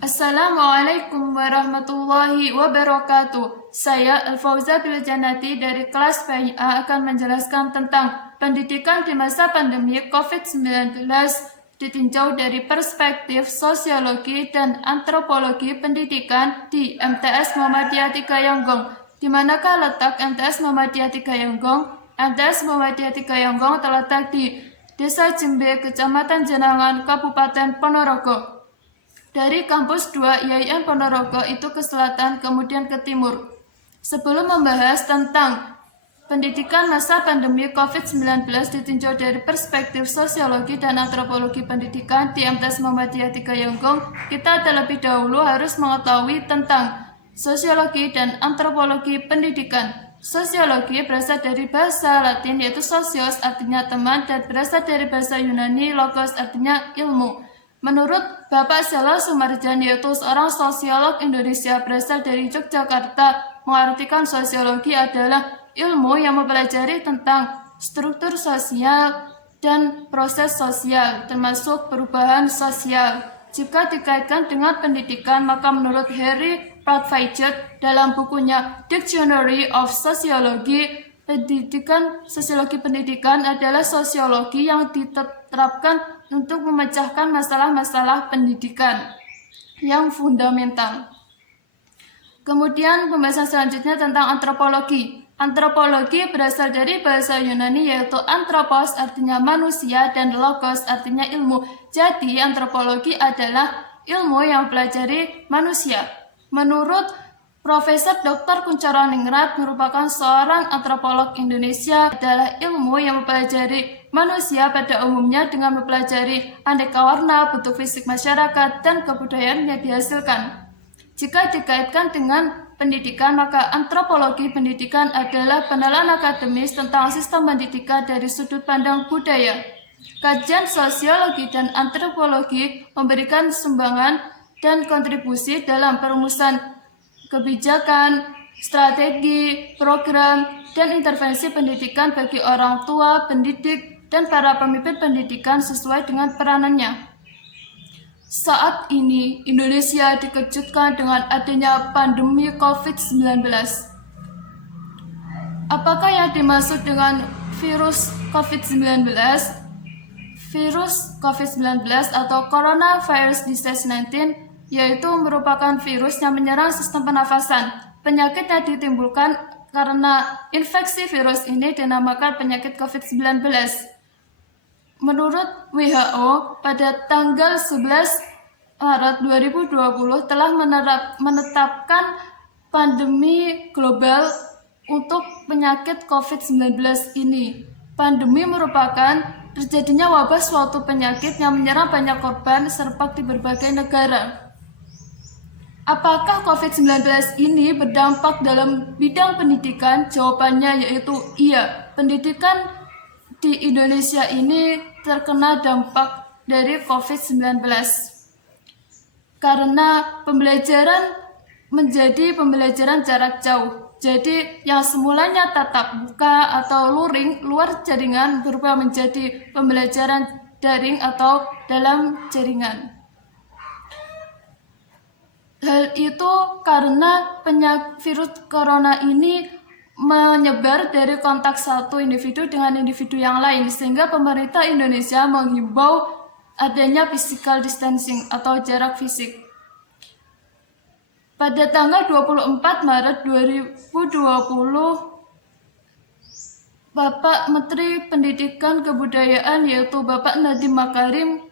Assalamualaikum warahmatullahi wabarakatuh. Saya Al-Fauza Biljanati dari kelas PIA akan menjelaskan tentang pendidikan di masa pandemi COVID-19 ditinjau dari perspektif sosiologi dan antropologi pendidikan di MTS Muhammadiyah Tigayonggong. Di manakah letak MTS Muhammadiyah Tigayonggong? MTS Muhammadiyah Tigayonggong terletak di Desa Jembe, Kecamatan Jenangan, Kabupaten Ponorogo. Dari kampus 2 IAIN Ponorogo itu ke selatan, kemudian ke timur. Sebelum membahas tentang pendidikan masa pandemi COVID-19 ditinjau dari perspektif sosiologi dan antropologi pendidikan di MTS Muhammadiyah Tigayonggong, kita terlebih dahulu harus mengetahui tentang sosiologi dan antropologi pendidikan. Sosiologi berasal dari bahasa Latin yaitu sosios artinya teman dan berasal dari bahasa Yunani logos artinya ilmu. Menurut Bapak Sela Sumarjan, yaitu seorang sosiolog Indonesia berasal dari Yogyakarta, mengartikan sosiologi adalah ilmu yang mempelajari tentang struktur sosial dan proses sosial, termasuk perubahan sosial. Jika dikaitkan dengan pendidikan, maka menurut Harry Pratfaget dalam bukunya Dictionary of Sociology, sosiologi pendidikan adalah sosiologi yang diterapkan untuk memecahkan masalah-masalah pendidikan yang fundamental. Kemudian pembahasan selanjutnya tentang antropologi. Antropologi berasal dari bahasa Yunani yaitu anthropos artinya manusia dan logos artinya ilmu. Jadi antropologi adalah ilmu yang mempelajari manusia. Menurut Profesor Dr. Kunchoro-Ningrat merupakan seorang antropolog Indonesia adalah ilmu yang mempelajari manusia pada umumnya dengan mempelajari aneka warna, bentuk fisik masyarakat, dan kebudayaan yang dihasilkan. Jika dikaitkan dengan pendidikan, maka antropologi pendidikan adalah penelitian akademis tentang sistem pendidikan dari sudut pandang budaya. Kajian sosiologi dan antropologi memberikan sumbangan dan kontribusi dalam perumusan kebijakan, strategi, program, dan intervensi pendidikan bagi orang tua, pendidik, dan para pemimpin pendidikan sesuai dengan peranannya. Saat ini, Indonesia dikejutkan dengan adanya pandemi COVID-19. Apakah yang dimaksud dengan virus COVID-19? Virus COVID-19 atau Coronavirus Disease 19 yaitu merupakan virus yang menyerang sistem pernafasan. Penyakit yang ditimbulkan karena infeksi virus ini dinamakan penyakit COVID-19. Menurut WHO, pada tanggal 11 Maret 2020 telah menetapkan pandemi global untuk penyakit COVID-19 ini. Pandemi merupakan terjadinya wabah suatu penyakit yang menyerang banyak korban serempak di berbagai negara. Apakah COVID-19 ini berdampak dalam bidang pendidikan? Jawabannya yaitu iya. Pendidikan di Indonesia ini terkena dampak dari COVID-19 karena pembelajaran menjadi pembelajaran jarak jauh. Jadi yang semulanya tatap muka atau luring luar jaringan berubah menjadi pembelajaran daring atau dalam jaringan. Hal itu karena virus corona ini menyebar dari kontak satu individu dengan individu yang lain, sehingga pemerintah Indonesia menghimbau adanya physical distancing atau jarak fisik. Pada tanggal 24 Maret 2020, Bapak Menteri Pendidikan Kebudayaan yaitu Bapak Nadiem Makarim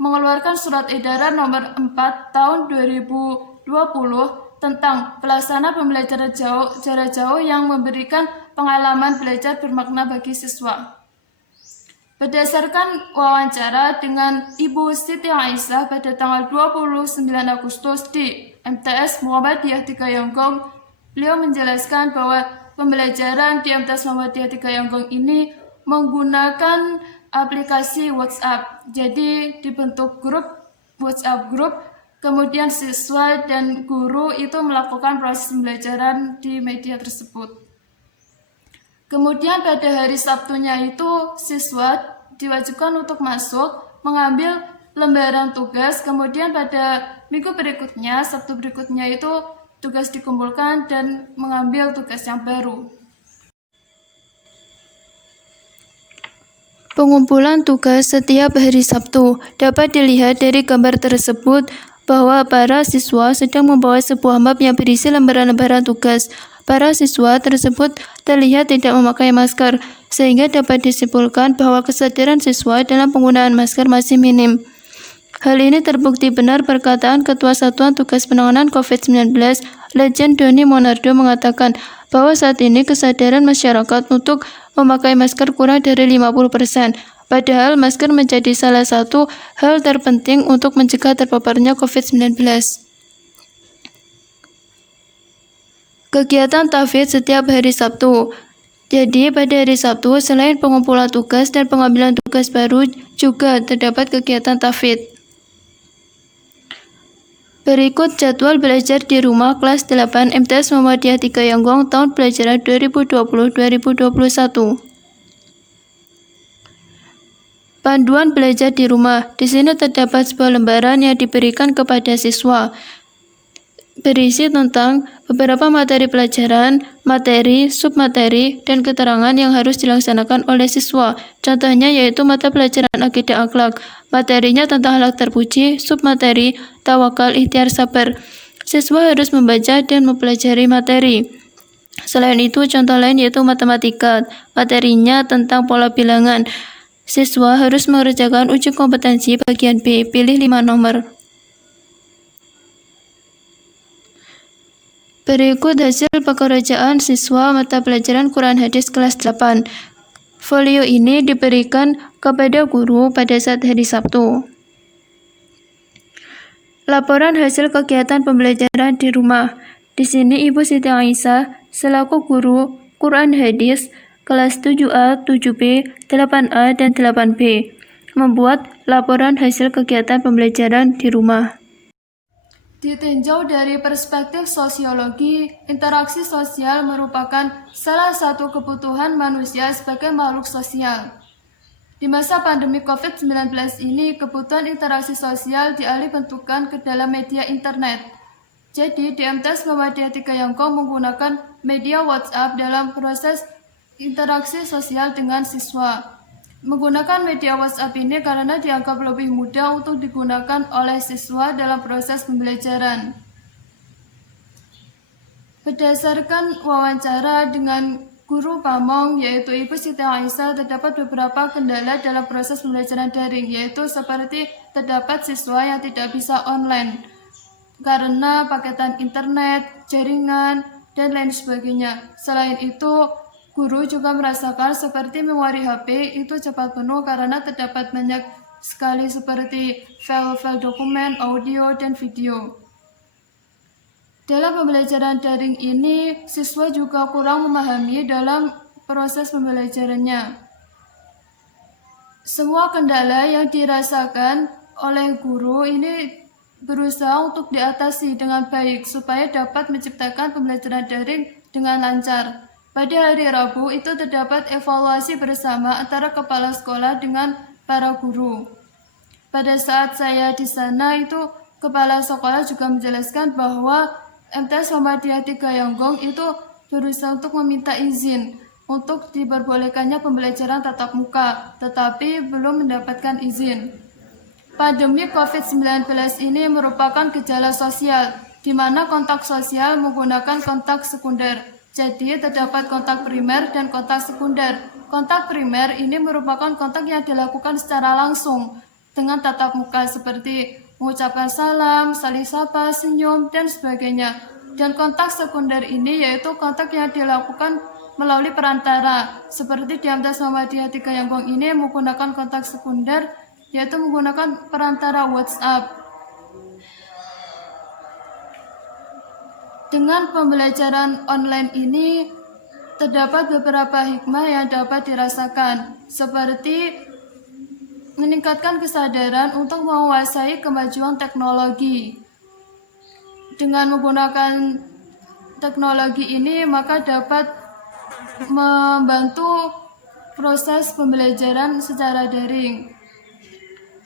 mengeluarkan surat edaran nomor 4 tahun 2020 tentang pelaksanaan pembelajaran jarak jauh yang memberikan pengalaman belajar bermakna bagi siswa. Berdasarkan wawancara dengan Ibu Siti Aisyah pada tanggal 29 Agustus di MTS Muhammadiyah Tigayonggong, beliau menjelaskan bahwa pembelajaran di MTS Muhammadiyah 3 Yanggong ini menggunakan aplikasi WhatsApp. Jadi dibentuk grup WhatsApp grup, kemudian siswa dan guru itu melakukan proses pembelajaran di media tersebut. Kemudian pada hari Sabtunya itu siswa diwajibkan untuk masuk mengambil lembaran tugas, kemudian pada minggu berikutnya, Sabtu berikutnya itu tugas dikumpulkan dan mengambil tugas yang baru. Pengumpulan tugas setiap hari Sabtu dapat dilihat dari gambar tersebut bahwa para siswa sedang membawa sebuah map yang berisi lembaran-lembaran tugas. Para siswa tersebut terlihat tidak memakai masker, sehingga dapat disimpulkan bahwa kesadaran siswa dalam penggunaan masker masih minim. Hal ini terbukti benar perkataan Ketua Satuan Tugas Penanganan COVID-19, Legend Doni Monardo mengatakan bahwa saat ini kesadaran masyarakat untuk memakai masker kurang dari 50%. Padahal masker menjadi salah satu hal terpenting untuk mencegah terpaparnya COVID-19. Kegiatan tahfidz setiap hari Sabtu. Jadi pada hari Sabtu, selain pengumpulan tugas dan pengambilan tugas baru, juga terdapat kegiatan tahfidz. Berikut jadwal belajar di rumah kelas 8 MTS Muhammadiyah 3 Yanggong tahun pelajaran 2020-2021. Panduan belajar di rumah. Di sini terdapat sebuah lembaran yang diberikan kepada siswa. Berisi tentang beberapa materi pelajaran, materi, submateri, dan keterangan yang harus dilaksanakan oleh siswa. Contohnya yaitu mata pelajaran akidah akhlak. Materinya tentang akhlak terpuji, submateri, tawakal, ikhtiar, sabar. Siswa harus membaca dan mempelajari materi. Selain itu, contoh lain yaitu matematika. Materinya tentang pola bilangan. Siswa harus mengerjakan uji kompetensi bagian B, pilih 5 nomor. Berikut hasil pekerjaan siswa mata pelajaran Quran Hadis kelas 8. Folio ini diberikan kepada guru pada saat hari Sabtu. Laporan hasil kegiatan pembelajaran di rumah. Di sini Ibu Siti Aisyah selaku guru Quran Hadis kelas 7A, 7B, 8A, dan 8B membuat laporan hasil kegiatan pembelajaran di rumah. Ditinjau dari perspektif sosiologi, interaksi sosial merupakan salah satu kebutuhan manusia sebagai makhluk sosial. Di masa pandemi COVID-19 ini, kebutuhan interaksi sosial dialih bentukkan ke dalam media internet. Jadi, di MTS Muhammadiyah 3 Yanggong menggunakan media WhatsApp dalam proses interaksi sosial dengan siswa. Menggunakan media WhatsApp ini karena dianggap lebih mudah untuk digunakan oleh siswa dalam proses pembelajaran. Berdasarkan wawancara dengan guru Pamong, yaitu Ibu Siti Aisyah, terdapat beberapa kendala dalam proses pembelajaran daring, yaitu seperti terdapat siswa yang tidak bisa online karena paketan internet, jaringan, dan lain sebagainya. Selain itu, guru juga merasakan seperti memori HP itu cepat penuh karena terdapat banyak sekali seperti file-file dokumen, audio, dan video. Dalam pembelajaran daring ini, siswa juga kurang memahami dalam proses pembelajarannya. Semua kendala yang dirasakan oleh guru ini berusaha untuk diatasi dengan baik supaya dapat menciptakan pembelajaran daring dengan lancar. Pada hari Rabu itu terdapat evaluasi bersama antara kepala sekolah dengan para guru. Pada saat saya di sana itu kepala sekolah juga menjelaskan bahwa MTS Muhammadiyah 3 Yanggong itu berusaha untuk meminta izin untuk diperbolehkannya pembelajaran tatap muka, tetapi belum mendapatkan izin. Pandemi COVID-19 ini merupakan gejala sosial, di mana kontak sosial menggunakan kontak sekunder. Jadi terdapat kontak primer dan kontak sekunder. Kontak primer ini merupakan kontak yang dilakukan secara langsung dengan tatap muka seperti mengucapkan salam, saling sapa, senyum, dan sebagainya. Dan kontak sekunder ini yaitu kontak yang dilakukan melalui perantara. Seperti di MTS Muhammadiyah 3 Yanggong ini menggunakan kontak sekunder yaitu menggunakan perantara WhatsApp. Dengan pembelajaran online ini, terdapat beberapa hikmah yang dapat dirasakan, seperti meningkatkan kesadaran untuk menguasai kemajuan teknologi. Dengan menggunakan teknologi ini, maka dapat membantu proses pembelajaran secara daring.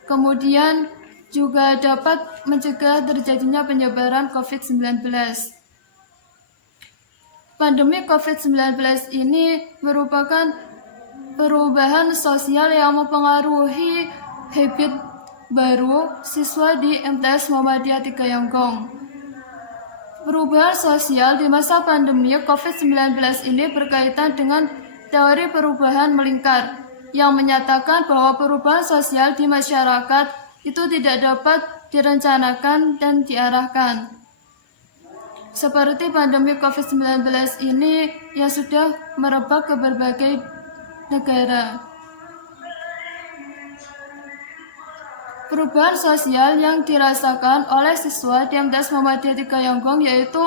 Kemudian juga dapat mencegah terjadinya penyebaran COVID-19. Pandemi COVID-19 ini merupakan perubahan sosial yang mempengaruhi habit baru siswa di MTS Muhammadiyah Tigayonggong. Perubahan sosial di masa pandemi COVID-19 ini berkaitan dengan teori perubahan melingkar yang menyatakan bahwa perubahan sosial di masyarakat itu tidak dapat direncanakan dan diarahkan. Seperti pandemi COVID-19 ini yang sudah merebak ke berbagai negara. Perubahan sosial yang dirasakan oleh siswa di MTS Muhammadiyah Tigayonggong yaitu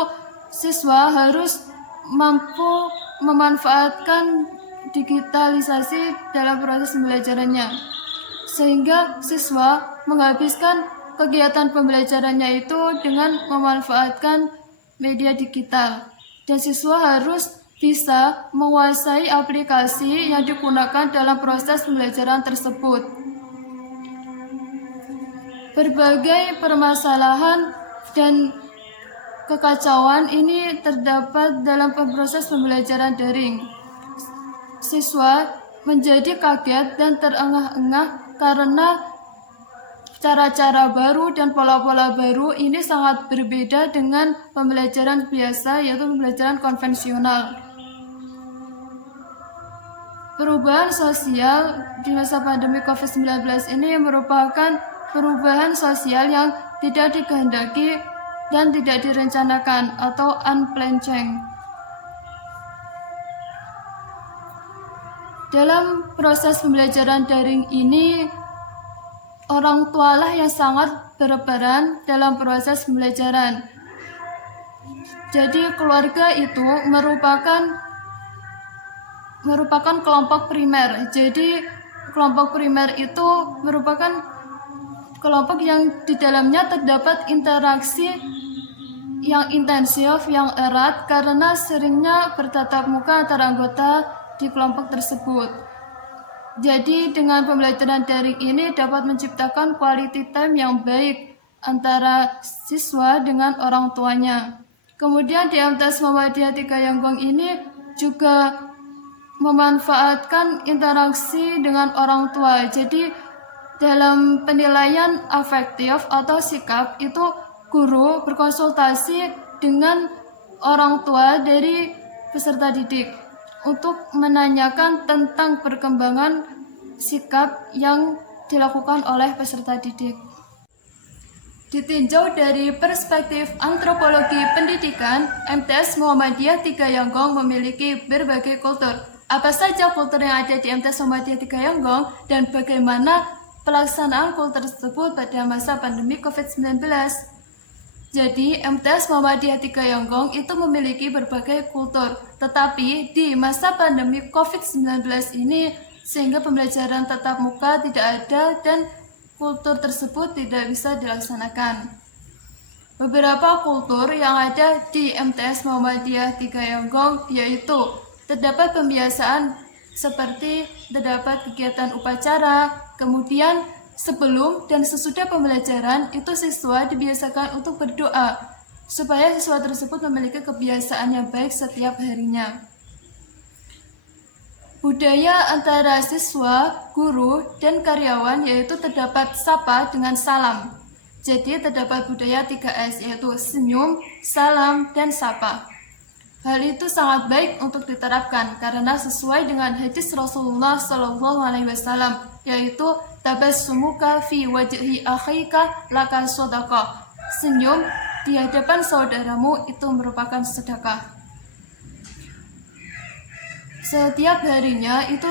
siswa harus mampu memanfaatkan digitalisasi dalam proses pembelajarannya, sehingga siswa menghabiskan kegiatan pembelajarannya itu dengan memanfaatkan media digital, dan siswa harus bisa menguasai aplikasi yang digunakan dalam proses pembelajaran tersebut. Berbagai permasalahan dan kekacauan ini terdapat dalam proses pembelajaran daring. Siswa menjadi kaget dan terengah-engah karena cara-cara baru dan pola-pola baru ini sangat berbeda dengan pembelajaran biasa, yaitu pembelajaran konvensional. Perubahan sosial di masa pandemi COVID-19 ini merupakan perubahan sosial yang tidak dikehendaki dan tidak direncanakan atau unplanned change. Dalam proses pembelajaran daring ini, orang tualah yang sangat berperan dalam proses pembelajaran. Jadi keluarga itu merupakan kelompok primer. Jadi kelompok primer itu merupakan kelompok yang di dalamnya terdapat interaksi yang intensif, yang erat karena seringnya bertatap muka antara anggota di kelompok tersebut. Jadi dengan pembelajaran daring ini dapat menciptakan quality time yang baik antara siswa dengan orang tuanya. Kemudian di MTS Muhammadiyah Tigayonggong ini juga memanfaatkan interaksi dengan orang tua. Jadi dalam penilaian afektif atau sikap itu guru berkonsultasi dengan orang tua dari peserta didik untuk menanyakan tentang perkembangan sikap yang dilakukan oleh peserta didik. Ditinjau dari perspektif antropologi pendidikan, MTS Muhammadiyah Tigayonggong memiliki berbagai kultur. Apa saja kultur yang ada di MTS Muhammadiyah Tigayonggong dan bagaimana pelaksanaan kultur tersebut pada masa pandemi COVID-19. Jadi, MTS Muhammadiyah Tigayonggong itu memiliki berbagai kultur, tetapi di masa pandemi COVID-19 ini, sehingga pembelajaran tatap muka tidak ada dan kultur tersebut tidak bisa dilaksanakan. Beberapa kultur yang ada di MTS Muhammadiyah Tigayonggong yaitu terdapat pembiasaan seperti terdapat kegiatan upacara, kemudian sebelum dan sesudah pembelajaran itu siswa dibiasakan untuk berdoa supaya siswa tersebut memiliki kebiasaan yang baik setiap harinya. Budaya antara siswa, guru, dan karyawan yaitu terdapat sapa dengan salam. Jadi terdapat budaya 3S yaitu senyum, salam, dan sapa. Hal itu sangat baik untuk diterapkan karena sesuai dengan hadis Rasulullah SAW yaitu tabassumuka fi wajhi akhika laka shadaqah. Senyum di hadapan saudaramu itu merupakan sedekah. Setiap harinya itu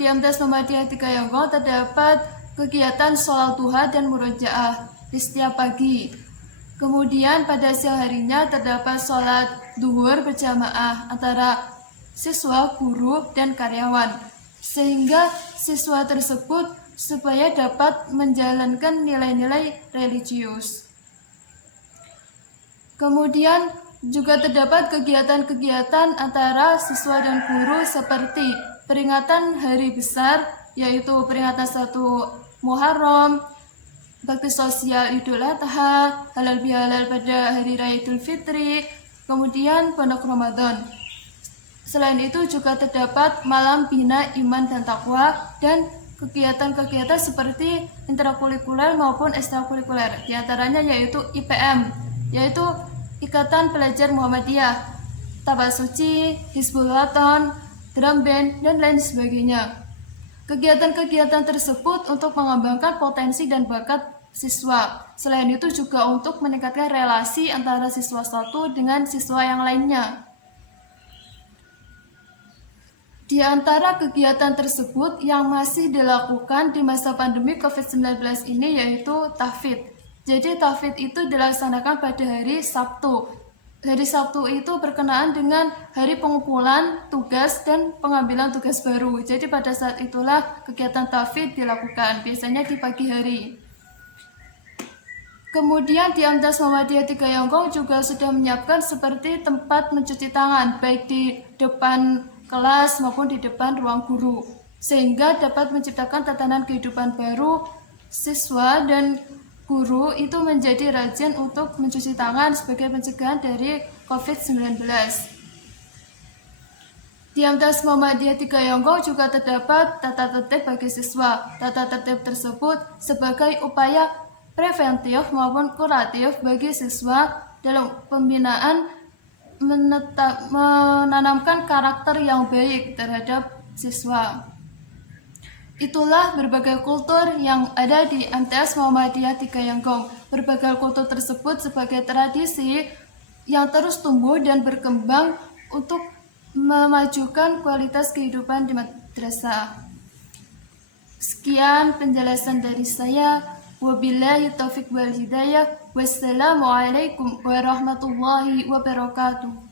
di MTS Muhammadiyah Tigayonggong terdapat kegiatan sholat duha dan murojaah di setiap pagi. Kemudian pada siang harinya terdapat sholat duhur berjamaah antara siswa, guru, dan karyawan, sehingga siswa tersebut supaya dapat menjalankan nilai-nilai religius. Kemudian juga terdapat kegiatan-kegiatan antara siswa dan guru seperti peringatan hari besar, yaitu peringatan 1 Muharram, bakti sosial Idul Adha, halal bihalal pada hari raya Idul Fitri, kemudian pondok Ramadan. Selain itu juga terdapat malam bina iman dan takwa dan kegiatan-kegiatan seperti intrakurikuler maupun ekstrakurikuler. Di antaranya yaitu IPM, yaitu Ikatan Pelajar Muhammadiyah, Tabak Suci, Hizbul Waton, drum band, dan lain sebagainya. Kegiatan-kegiatan tersebut untuk mengembangkan potensi dan bakat siswa. Selain itu juga untuk meningkatkan relasi antara siswa satu dengan siswa yang lainnya. Di antara kegiatan tersebut yang masih dilakukan di masa pandemi COVID-19 ini yaitu tahfidz. Jadi tahfidz itu dilaksanakan pada hari Sabtu. Hari Sabtu itu berkenaan dengan hari pengumpulan tugas dan pengambilan tugas baru. Jadi pada saat itulah kegiatan tahfidz dilakukan, biasanya di pagi hari. Kemudian di MTS Muhammadiyah 3 Yonggong juga sudah menyiapkan seperti tempat mencuci tangan, baik di depan kelas maupun di depan ruang guru, sehingga dapat menciptakan tatanan kehidupan baru. Siswa dan guru itu menjadi rajin untuk mencuci tangan sebagai pencegahan dari COVID-19. Di MTS Muhammadiyah 3 Yonggong juga terdapat tata tertib bagi siswa. Tata tertib tersebut sebagai upaya preventif maupun kuratif bagi siswa dalam pembinaan menanamkan karakter yang baik terhadap siswa. Itulah berbagai kultur yang ada di MTS Muhammadiyah 3 Yonggong. Berbagai kultur tersebut sebagai tradisi yang terus tumbuh dan berkembang untuk memajukan kualitas kehidupan di madrasah. Sekian penjelasan dari saya. Wabillahi taufiq wal hidayah. Wassalamualaikum warahmatullahi wabarakatuh.